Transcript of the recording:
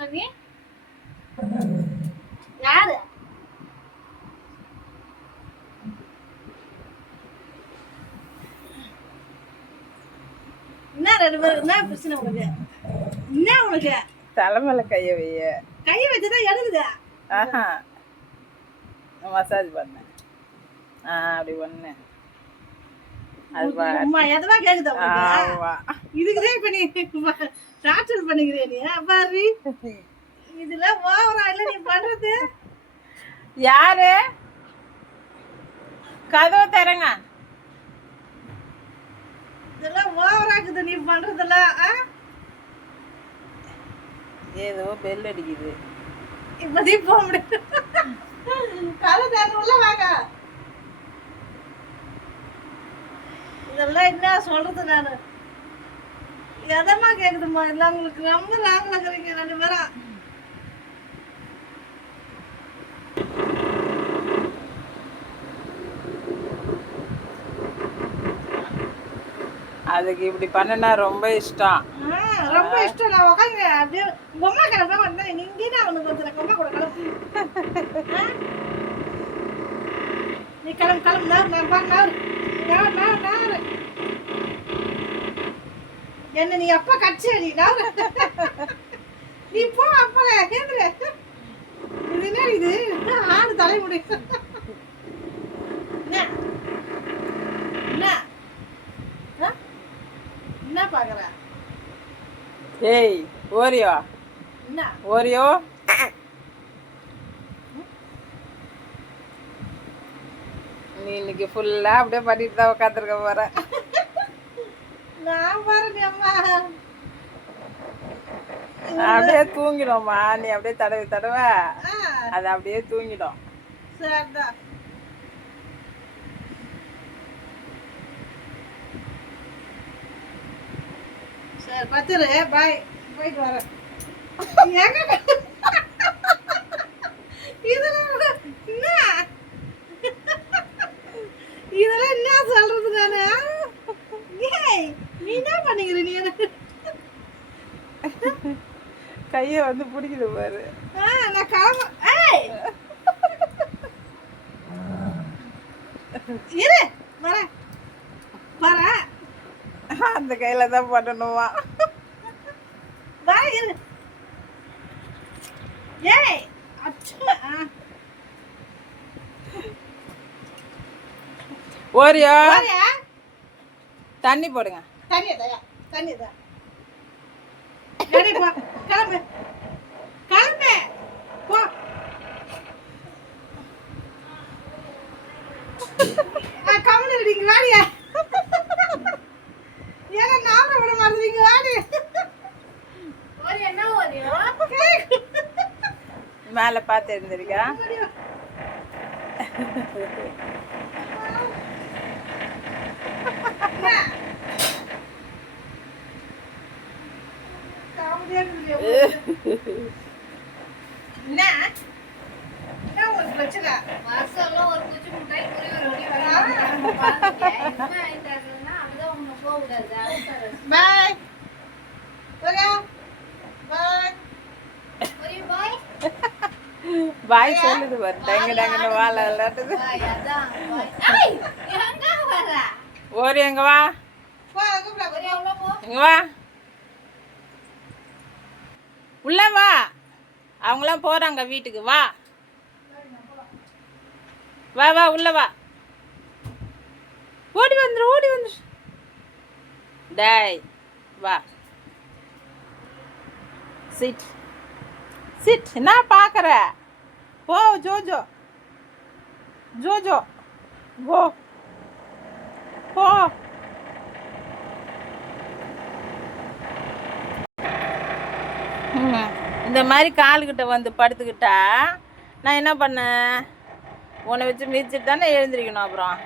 பண்ற நீ யாரு? என்ன ரெண்டு பேரும்? என்ன பிரச்சனை உனக்கு? என்ன உனக்கு? தலைமையில கைய வைய. கையை வச்சுதான் எடுக்குது. ஆஹா. மசாஜ் பண்ணேன். ஆ அப்படி பண்ணேன். எதவா கேக்குதா இதுக்குதான் இப்ப நீ டார்ச்சர் பண்ணிக்கிறே நீ. பாரு. இதுல ஓவரா இல்ல நீ பண்றது? யாரு? கதவு தரங்க இதெல்லாம் ஓவராக்குது நீ பண்றதெல்லாம்? ஏதோ பெல் அடிக்குது. இப்படி போக முடியாது. கதை தர உள்ள வாங்க. இதெல்லாம் என்ன சொல்றது நானு? எதமா கேக்குதுமா? எல்லாம் உங்களுக்கு ரொம்ப ராங்கல இருக்கிறீங்க ரெண்டு பேரும் அதுக்கு இப்படி பண்ணுனா ரொம்ப இஷ்டம். ரொம்ப இஷ்டம். நான் உட்காந்து அப்படியே பொம்மை கிளம்ப வந்தேன் நீ இங்கே தான் அவனுக்கு வந்து பொம்மை கூட கிளம்பு? நீ கிளம்பு கிளம்பு. நான் நான் பாரு நான் நான் நான் நான். என்ன நீ அப்பா கட்சி நீ நான்? நீ போ அப்பல கேந்துரு. இது என்ன இது? ஆடு தலைமுடி என்ன? என்ன? பாக்குற ஏய் ஓரியோ. என்ன? ஓரியோ? நீ இன்னைக்கு ஃபுல்லா அப்படியே பண்ணிட்டு தான் உட்காந்துருக்க போற. நான் பாருங்க அம்மா. அப்படியே தூங்கிடும்மா நீ அப்படியே தடவி தடவ. அது அப்படியே தூங்கிடும். சரிதான் சரி பத்துரு. பாய். போயிட்டு வரேன். எங்க இதெல்லாம் என்ன இதெல்லாம் என்ன சொல்றது நானு ஏய் நீ என்ன பண்ணிக்கிற நீ எனக்கு கையை வந்து பிடிக்குது பாரு. நான் கிளம்ப ஏய்! இரு வரேன் வரேன் அந்த கையில தான் பண்ணணுமா? வரேன் இரு. ஏய் ஓரியோ? தண்ணி போடுங்க. தண்ணி தயா தண்ணி தா ரெடி போ. கிளம்பு. கிளம்பு. போ. இருடி, இங்க வாடியா. ஏன்னா நாம விட மாட்டேங்க வாடி. மேல பார்த்து இருந்திருக்கா என்ன? என்ன உங்களுக்கு பிரச்சனை? வருஷம்லாம் ஒரு குச்சி மிட்டாய் ஒரே ஒரு வழி வாங்கி பார்த்துட்டேன். என்ன வாங்கி தரதுன்னா, அப்படிதான் உன்னை போகக்கூடாது. அவசரம். பாய் ஓகே பாய் ஒரே பாய். பாய் சொல்லுது பாரு. டங்கு டங்குன்னு வாழ எங்க? ஓரி எங்க வா. இங்க வா. உள்ள வா. அவங்களாம் போகிறாங்க வீட்டுக்கு. வா. வா வா உள்ள வா. ஓடி வந்துரு ஓடி வந்துரு. டேய் வா. சிட் சிட் என்ன பார்க்குற போ ஜோஜோ. ஜோஜோ. போ. போ. இந்த மாதிரி காலுக்கிட்ட வந்து படுத்துக்கிட்டா நான் என்ன பண்ணேன்? உன்னை வச்சு மிதிச்சிட்டு தானே எழுந்திரிக்கணும் அப்புறம்.